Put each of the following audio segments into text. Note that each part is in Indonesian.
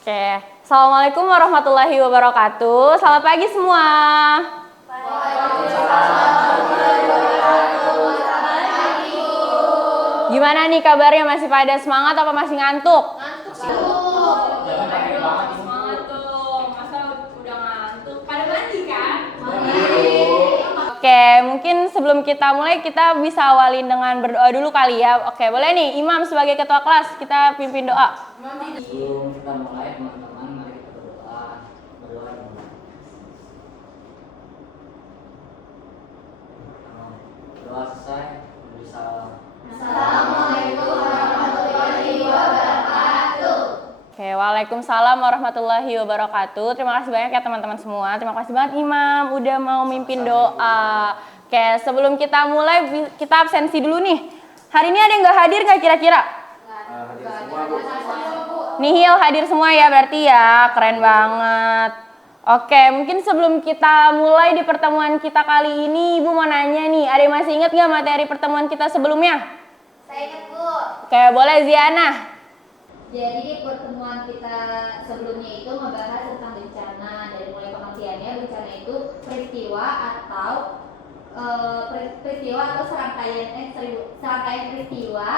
Oke, Assalamualaikum warahmatullahi wabarakatuh. Selamat pagi semua. Gimana nih kabarnya? Masih pada semangat apa masih ngantuk? Semangat tuh. Masa udah ngantuk? Pada mandi kan? Oke, mungkin sebelum kita mulai kita bisa awalin dengan berdoa dulu kali ya. Oke, boleh nih Imam sebagai ketua kelas kita pimpin doa. Sebelum kita mulai teman-teman, mari kita berdoa. Doa selesai, beri salam. Assalamualaikum warahmatullahi wabarakatuh. Oke, waalaikumsalam warahmatullahi wabarakatuh. Terima kasih banyak ya teman-teman semua. Terima kasih banget Imam udah mau mimpin doa. Oke, sebelum kita mulai kita absensi dulu nih. Hari ini ada yang nggak hadir nggak kira-kira? Hadir semua, Bu. Nihil hadir semua ya berarti ya. Keren banget. Oke, mungkin sebelum kita mulai di pertemuan kita kali ini, Ibu mau nanya nih, ada yang masih ingat nggak materi pertemuan kita sebelumnya? Saya ingat, Bu. Oke, boleh Ziana. Jadi pertemuan kita sebelumnya itu membahas tentang bencana. Dari mulai pengertiannya, bencana itu peristiwa atau serangkaian peristiwa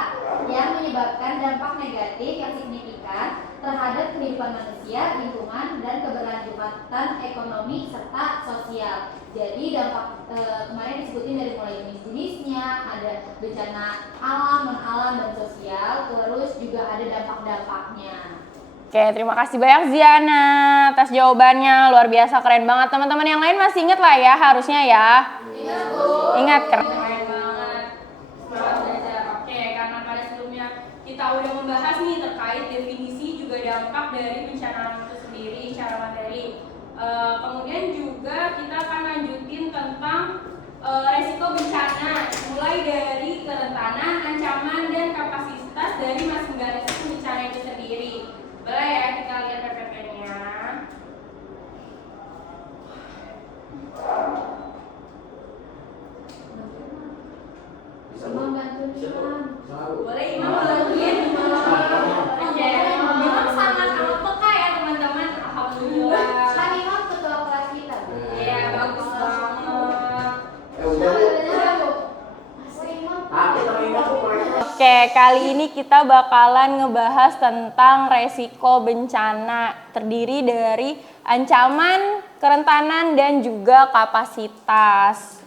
yang menyebabkan dampak negatif yang signifikan terhadap kehidupan manusia, lingkungan, dan keberlanjutan ekonomi serta sosial. Jadi dampak kemarin disebutin dari mulai jenis-jenisnya, ada bencana alam, non-alam, dan sosial, terus juga ada dampak-dampaknya. Oke, terima kasih banyak Ziana atas jawabannya, luar biasa keren banget. Teman-teman yang lain masih ingat lah ya harusnya ya. Ingat, Bu. Ingat keren banget. Semangat belajar. Oke, karena pada sebelumnya kita udah membahas nih terkait definisi juga dampak dari bencana alam itu sendiri secara materi. Kemudian juga kita akan lanjutin tentang resiko bencana, mulai dari kerentanan, ancaman, dan kapasitas dari masing-masing resiko bencana itu sendiri. Boleh ya kita lihat PPT-nya. Boleh Imam bantuin? Oke, Imam sangat amat peka ya teman-teman. Alhamdulillah. Kan Imam ketua kelas kita, Bu. Iya, bagus banget. Udah, Bu. Mas Imam. Oke, kali ini kita bakalan ngebahas tentang resiko bencana, terdiri dari ancaman, kerentanan, dan juga kapasitas.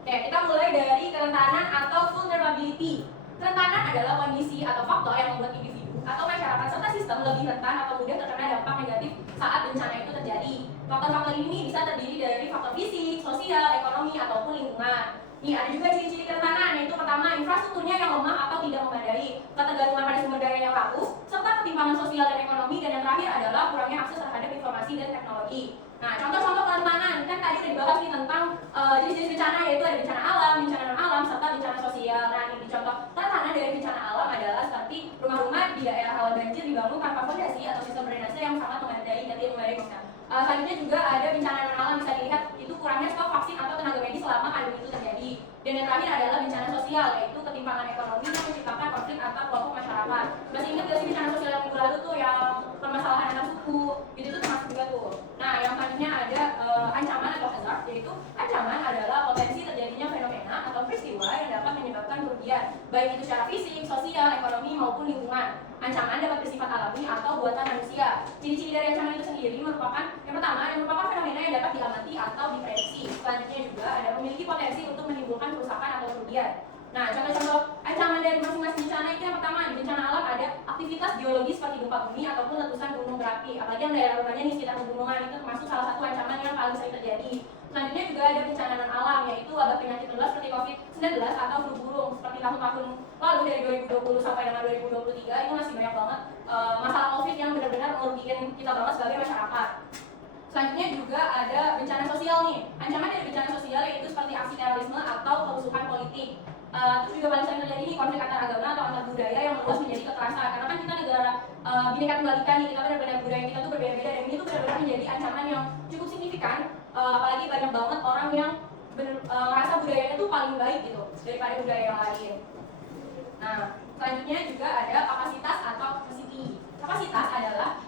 Oke, kita mulai dari kerentanan atau vulnerability. Kerentanan adalah kondisi atau faktor yang membuat individu atau masyarakat serta sistem lebih rentan atau mudah terkena dampak negatif saat bencana itu terjadi. Faktor-faktor ini bisa terdiri dari faktor fisik, sosial, ekonomi, ataupun lingkungan. Nih, ada juga ciri-ciri kerentanan, yaitu pertama, infrastrukturnya yang lemah atau tidak memadai, ketergantungan pada sumber daya yang rapuh, serta ketimpangan sosial dan ekonomi, dan yang terakhir adalah kurangnya akses terhadap informasi dan teknologi. Nah, contoh-contoh kerentanan, kan tadi udah dibahas nih tentang jenis-jenis bencana, yaitu ada bencana alam, bencana non-alam, serta bencana sosial. Nah, ini contoh kerentanan dari bencana alam adalah seperti rumah-rumah di daerah rawan banjir dibangun tanpa fondasi atau sistem drainase yang sangat memadai dan tidak memadai. Selanjutnya juga ada bencana non-alam, bisa dilihat itu kurangnya stok vaksin atau tenaga medis selama pandemi itu terjadi. Dan yang terakhir adalah bencana sosial, yaitu ketimpangan ekonomi yang menciptakan konflik antar kelompok masyarakat. Masih ingat gak sih bencana sosial yang minggu lalu tuh yang permasalahan antar suku, gitu tuh termasuk juga tuh. Nah, yang selanjutnya ada ancaman atau hazard, yaitu ancaman adalah potensi terjadinya fenomena atau peristiwa yang dapat menyebabkan kerugian, baik itu secara fisik, sosial, ekonomi maupun lingkungan. Ancaman dapat bersifat alami atau buatan manusia. Ciri-ciri dari ancaman itu sendiri merupakan yang pertama, merupakan fenomena yang dapat diamati atau diprediksi. Selanjutnya juga ada memiliki potensi untuk menimbulkan kerusakan atau kerugian. Nah, contoh-contoh ancaman dari masing-masing bencana itu yang pertama, di bencana alam ada aktivitas geologis seperti gempa bumi ataupun letusan gunung berapi. Apalagi yang daerah rumahnya di sekitar pegunungan itu termasuk salah satu ancaman yang paling sering terjadi. Selanjutnya juga ada bencana non alam, yaitu wabah penyakit menular seperti COVID-19 atau flu burung seperti tahun-tahun lalu dari 2020 sampai dengan 2023 itu masih banyak banget masalah COVID yang benar-benar merugikan kita banget sebagai masyarakat. Selanjutnya juga ada bencana sosial nih. Ancaman dari bencana sosial yaitu seperti aksi terorisme atau kerusuhan politik. Terus juga paling sering terjadi nih konflik antar agama atau antar budaya yang meluas menjadi kekerasan. Karena kan kita negara Bhinneka Tunggal Ika nih, kita benar-benar budaya kita tuh berbeda-beda dan ini tuh benar-benar menjadi ancaman yang cukup signifikan. Apalagi banyak banget orang yang merasa budayanya tuh paling baik gitu daripada budaya yang lain. Nah, selanjutnya juga ada kapasitas atau capacity. Kapasitas adalah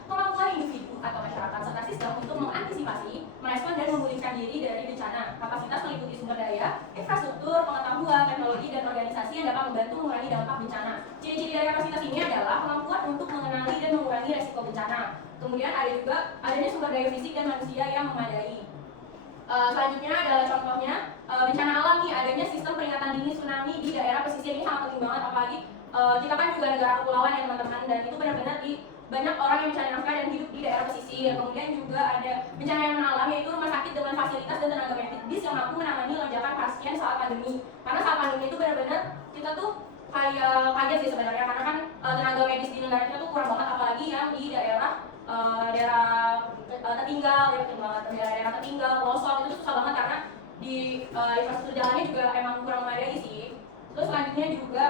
dalam membantu mengurangi dampak bencana. Ciri-ciri dari kapasitas ini adalah kemampuan untuk mengenali dan mengurangi resiko bencana. Kemudian ada juga adanya sumber daya fisik dan manusia yang memadai. Selanjutnya adalah contohnya bencana alam nih, adanya sistem peringatan dini tsunami di daerah pesisir. Ini sangat penting banget, apalagi kita kan juga negara kepulauan ya teman-teman, dan itu benar-benar di banyak orang yang mencari nafkah dan hidup di daerah pesisir. Kemudian juga ada bencana yang alam, yaitu rumah sakit dengan fasilitas dan tenaga medis yang mampu menangani lonjakan pasien saat pandemi. Karena saat pandemi itu benar-benar kita tuh kayak kaget sih sebenarnya, karena kan tenaga medis di negara kita tuh kurang banget, apalagi yang di daerah tertinggal, daerah tertinggal, pelosok itu susah banget karena di infrastruktur jalannya juga emang kurang memadai sih. Terus selanjutnya juga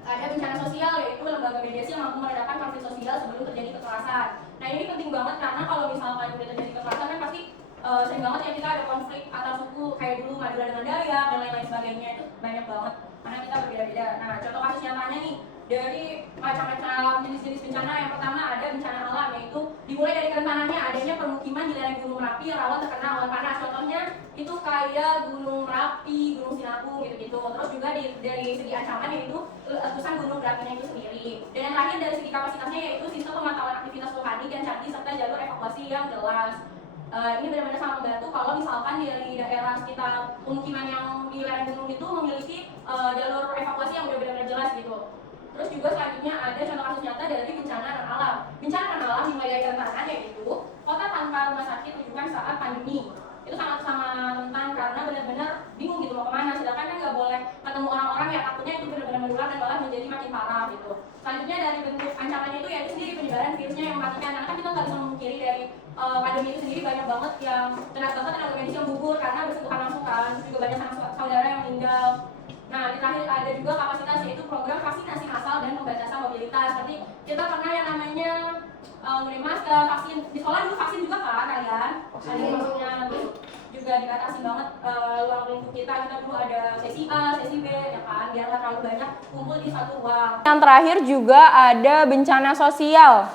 ada bencana sosial, yaitu lembaga mediasi yang mampu meredakan konflik sosial sebelum terjadi kekerasan. Nah ini penting banget karena kalau misalkan udah terjadi kekerasan kan pasti sering banget ya kita ada konflik antar suku kayak dulu Madura dengan Dayak dan lain-lain sebagainya, itu banyak banget karena kita berbeda-beda. Nah contoh kasus nyatanya nih dari macam-macam jenis-jenis bencana, yang pertama ada bencana alam, yaitu dimulai dari kerentanannya adanya permukiman di lereng Gunung Merapi yang rawan terkena awan panas. Contohnya itu kayak Gunung Merapi, Gunung Sinabung gitu-gitu. Terus juga dari segi ancaman yaitu letusan gunung berapinya itu sendiri. Dan yang terakhir dari segi kapasitasnya yaitu sistem pemantauan aktivitas vulkanik yang canggih serta jalur evakuasi yang jelas. Ini benar-benar sangat membantu kalau misalkan di daerah sekitar pemukiman yang di lereng gunung itu memiliki jalur evakuasi yang benar-benar jelas gitu. Terus juga selanjutnya ada contoh kasus nyata dari bencana non alam. Bencana non alam dimulai dari kerentanan, yaitu kota tanpa rumah sakit rujukan saat pandemi. Itu sangat rentan karena benar-benar bingung gitu mau kemana, sedangkan kan nggak boleh ketemu orang-orang ya, takutnya itu benar-benar menular dan malah menjadi makin parah gitu. Selanjutnya dari bentuk ancamannya itu yaitu sendiri penyebaran virusnya yang mematikan, karena kan kita nggak bisa memungkiri dari pandemi itu sendiri banyak banget yang tenaga medis yang gugur karena bersentuhan langsung kan, juga banyak saudara yang meninggal. Nah, di terakhir ada juga kapasitas, yaitu program vaksinasi massal dan pembatasan mobilitas. Seperti kita pernah yang namanya ngumpulin masker, vaksin di sekolah dulu vaksin juga kan kalian? Ada maksudnya nanti juga dibatasi banget ruang lingkup kita. Kita dulu ada sesi A, sesi B, ya kan? Biar nggak terlalu banyak kumpul di satu ruang. Yang terakhir juga ada bencana sosial.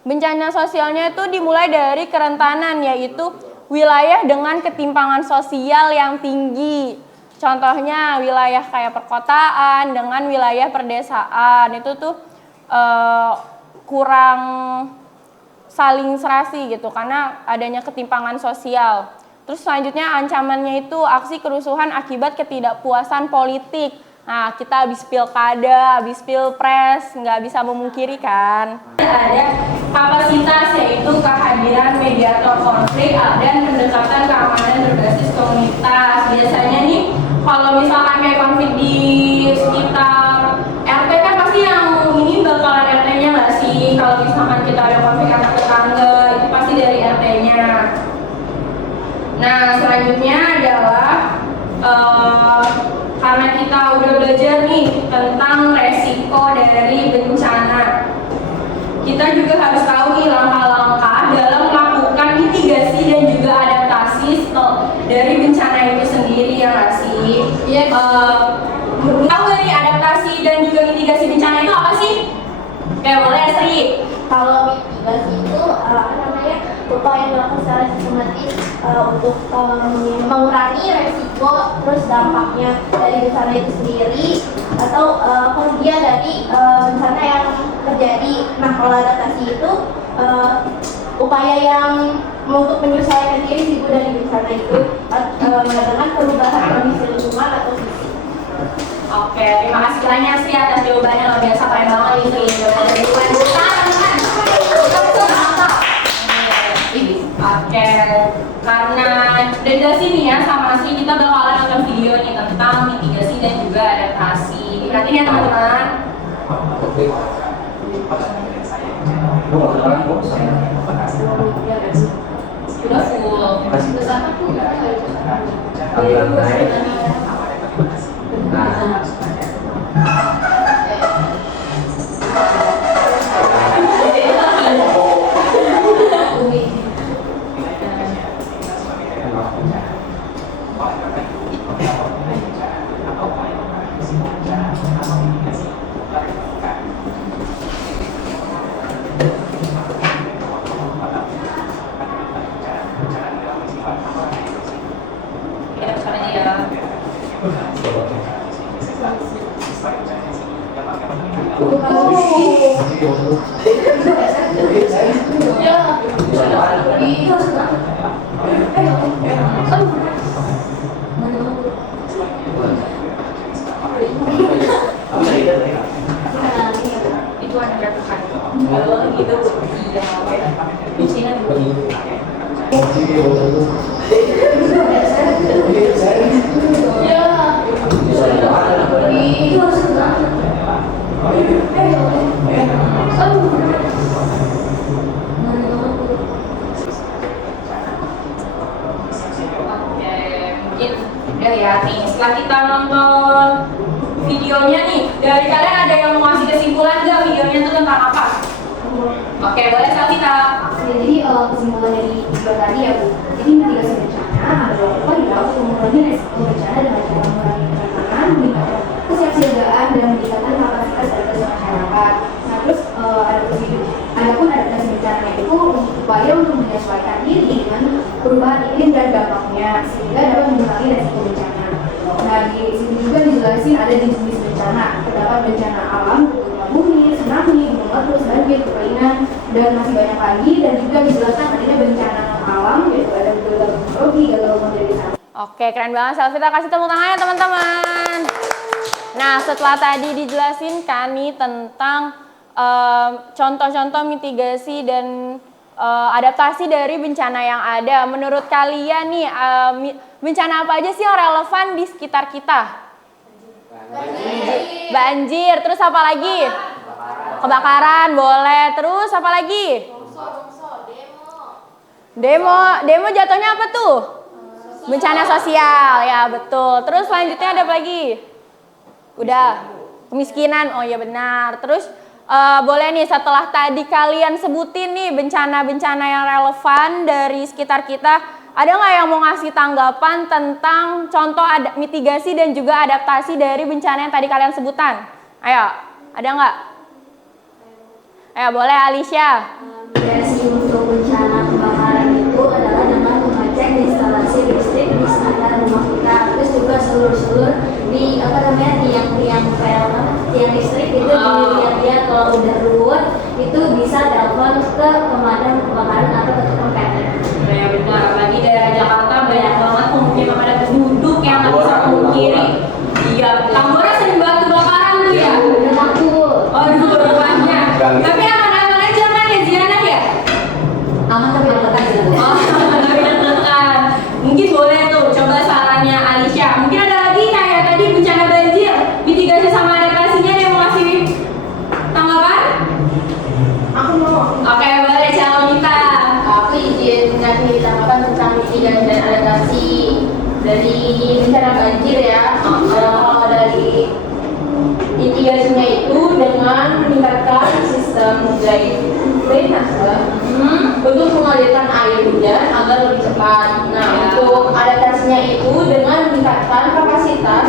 Bencana sosialnya itu dimulai dari kerentanan, yaitu wilayah dengan ketimpangan sosial yang tinggi. Contohnya wilayah kayak perkotaan dengan wilayah perdesaan, itu tuh kurang saling serasi gitu karena adanya ketimpangan sosial. Terus selanjutnya ancamannya itu aksi kerusuhan akibat ketidakpuasan politik. Nah, kita habis pilkada, habis pilpres, nggak bisa memungkiri kan. Ada kapasitas, yaitu kehadiran mediator konflik dan pendekatan keamanan berbasis komunitas. Biasanya nih kalau misalkan kayak konflik di sekitar RT kan pasti yang ini bakalan RT-nya nggak sih? Kalau misalkan kita ada konflik antar tetangga itu pasti dari RT-nya. Nah selanjutnya adalah karena kita udah belajar nih tentang resiko dari bencana, kita juga harus tahu nih langkah-langkah dalam melakukan mitigasi dan juga adaptasi dari bencana itu sendiri, ya nggak sih? Iya. Tahu nggak nih adaptasi dan juga mitigasi bencana itu apa sih? Kayak boleh Sri. Kalau mitigasi itu upaya dilakukan secara sistematis untuk mengurangi resiko terus dampaknya dari bencana itu sendiri atau kerugian dari bencana yang terjadi. Nah kalau adaptasi itu upaya yang untuk menyesuaikan diri sih dari bencana itu dengan perubahan kondisi lingkungan atau fisik. Oke, terima kasih banyak sih atas jawabannya, luar biasa, keren banget nih Sri. Jawaban dari Tuan. Oke, karena dedikasi nih ya sama Sri, kita bakalan nonton video nih tentang mitigasi dan juga adaptasi. Perhatiin ya teman-teman. Sudah full. Kita sekarang ya. Itu ada ratusan. Kalau gitu iya. Di sini mungkin udah ya nih setelah kita nonton videonya nih dari kalian ada yang mau ngasih kesimpulan nggak videonya itu tentang apa? Oke boleh Salvita. Jadi kesimpulan dari video tadi ya Bu, jadi mitigasi bencana adalah upaya untuk mengurangi resiko bencana dengan cara mengurangi kerentanan, meningkatkan kesiapsiagaan dan meningkatkan kapasitas adaptasi masyarakat. Nah terus adapun adaptasi bencana itu upaya untuk menyesuaikan diri dengan perubahan iklim dan dampaknya sehingga dapat mengurangi resiko bencana. Nah di sini juga dijelasin ada jenis bencana, terdapat bencana alam, gempa bumi, tsunami, gunung meletus, banjir, kekeringan, dan masih banyak lagi. Dan juga dijelaskan adanya bencana alam yaitu ada gagal geologi, gagal modernisasi. Oke, keren banget Salvita, kasih tepuk tangan ya teman-teman. Nah, setelah tadi dijelasin kan nih tentang contoh-contoh mitigasi dan adaptasi dari bencana yang ada. Menurut kalian nih, bencana apa aja sih yang relevan di sekitar kita? Banjir, terus apa lagi? Kebakaran, boleh. Terus apa lagi? Demo jatuhnya apa tuh? Bencana sosial, ya betul. Terus selanjutnya ada apa lagi? Udah, kemiskinan, oh ya benar. Terus boleh nih setelah tadi kalian sebutin nih bencana-bencana yang relevan dari sekitar kita, ada nggak yang mau ngasih tanggapan tentang contoh mitigasi dan juga adaptasi dari bencana yang tadi kalian sebutan? Ayo, ada nggak? Ayo boleh Alicia. Mitigasi untuk bencana kebakaran itu adalah dengan mengecek instalasi listrik di sekitar rumah kita, terus juga seluruh di tiang listrik itu dilihat-lihat kalau udah ruwet itu bisa telepon ke pemadam kebakaran atau ke tukang PLN. Ya benar, lagi daerah Jakarta banyak banget pemukiman padat penduduk yang nggak bisa memungkiri. Iya, Tambora sering banget kebakaran tuh ya. Aduh, rupanya. Tapi aman-aman aja kan ya Ziana ya? Aman tapi deg-degan gitu. Oh, tapi deg-degan. Mungkin boleh tuh coba sarannya Alicia. Mungkin ada lagi kayak tadi bencana banjir, mitigasi sama adaptasinya yang mau kasih tanggapan? Aku mau. Oke, boleh Calmita. Aku izin ngasih tanggapan tentang mitigasi dan adaptasi dari bencana banjir ya. Kalau dari mitigasinya itu dengan meningkatkan sistem drainase untuk mengalirkan air hujan agar lebih cepat. Nah, untuk adaptasinya itu dengan meningkatkan kapasitas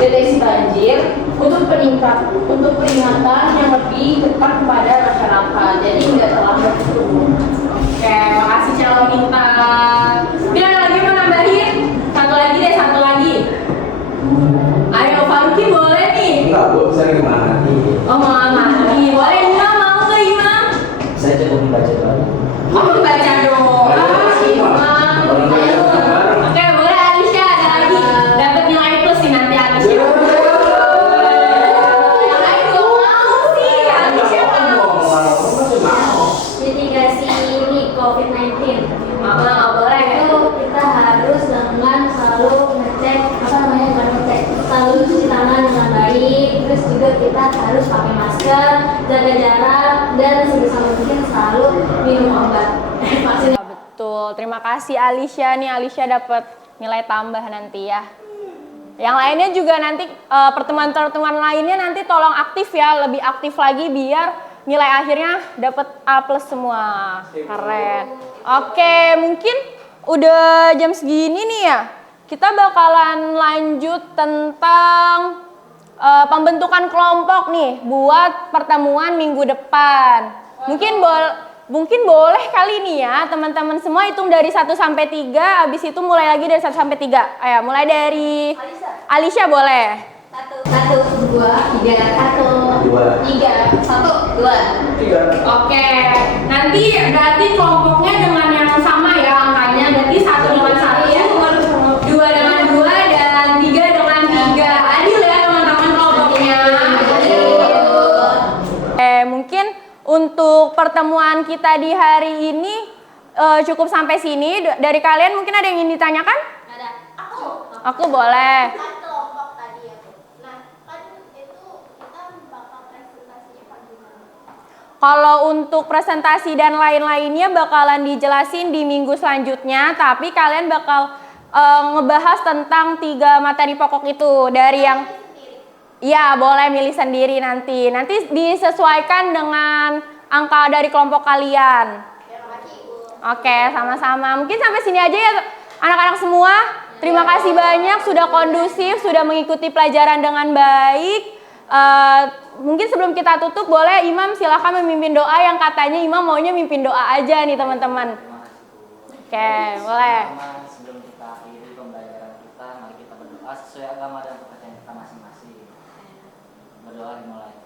deteksi banjir untuk peringatan yang lebih cepat kepada masyarakat. Jadi tidak terlambat itu. Oke, makasih Calmita. Mungkin ada lagi mau nambahin? Satu lagi. Ayo Faruki boleh nih. Enggak, Bu, saya gimana nih? Oh mau amati, boleh Imam mau nggak Imam? Saya cukup membaca doa. Oh baca doa Imam. Ayo. Oke boleh Alicia ada lagi. Dapat nilai plus sih nanti Alicia. Yang lain belum mau sih, Alicia mau. Mitigasi ini COVID-19. Boleh. Itu kita harus dengan selalu selalu cuci tangan dengan baik, terus juga kita harus pakai masker, jaga jarak, dan sebisa mungkin selalu minum obat vaksin. Betul, terima kasih Alicia nih. Alicia dapat nilai tambah nanti ya. Yang lainnya juga nanti pertemuan-pertemuan lainnya nanti tolong aktif ya, lebih aktif lagi biar nilai akhirnya dapat A+ semua. Keren. Oke, mungkin udah jam segini nih ya. Kita bakalan lanjut tentang pembentukan kelompok nih buat pertemuan minggu depan. Mungkin boleh kali nih ya teman-teman semua hitung dari 1 sampai 3, habis itu mulai lagi dari 1 sampai 3. Ayo mulai dari Alicia boleh. 1, Satu, dua, tiga, satu, Dua. tiga, satu, dua. Oke, nanti berarti kelompoknya dengan yang sama ya angkanya, berarti 1 dengan 1, 2 dengan 2, dan 3 dengan 3. Adil ya teman-teman kelompoknya. Mungkin untuk pertemuan kita di hari ini cukup sampai sini. Dari kalian mungkin ada yang ingin ditanyakan? Ada. Aku boleh. Kan kelompok tadi ya tuh. Nah, kan itu kita bakal presentasinya kayak gimana? Kalau untuk presentasi dan lain-lainnya bakalan dijelasin di minggu selanjutnya, tapi kalian bakal ngebahas tentang 3 materi pokok itu dari yang ya boleh milih sendiri nanti. Nanti disesuaikan dengan angka dari kelompok kalian. Oke, sama-sama. Mungkin sampai sini aja ya anak-anak semua. Terima kasih banyak sudah kondusif, sudah mengikuti pelajaran dengan baik. Mungkin sebelum kita tutup boleh Imam silakan memimpin doa yang katanya Imam maunya mimpin doa aja nih teman-teman. Oke, boleh. Pertama, sebelum kita akhiri pembelajaran kita, mari kita berdoa sesuai agama dan kepercayaan kita masing-masing. Berdoa dimulai.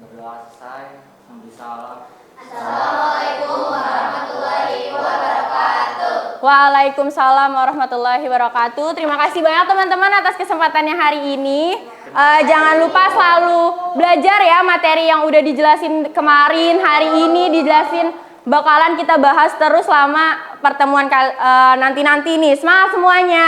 Berdoa selesai, memberi salam. Assalamualaikum warahmatullahi wabarakatuh. Waalaikumsalam warahmatullahi wabarakatuh. Terima kasih banyak teman-teman atas kesempatannya hari ini. Jangan lupa selalu belajar ya materi yang udah dijelasin kemarin, hari ini dijelasin, bakalan kita bahas terus selama pertemuan nanti-nanti nih. Semangat semuanya.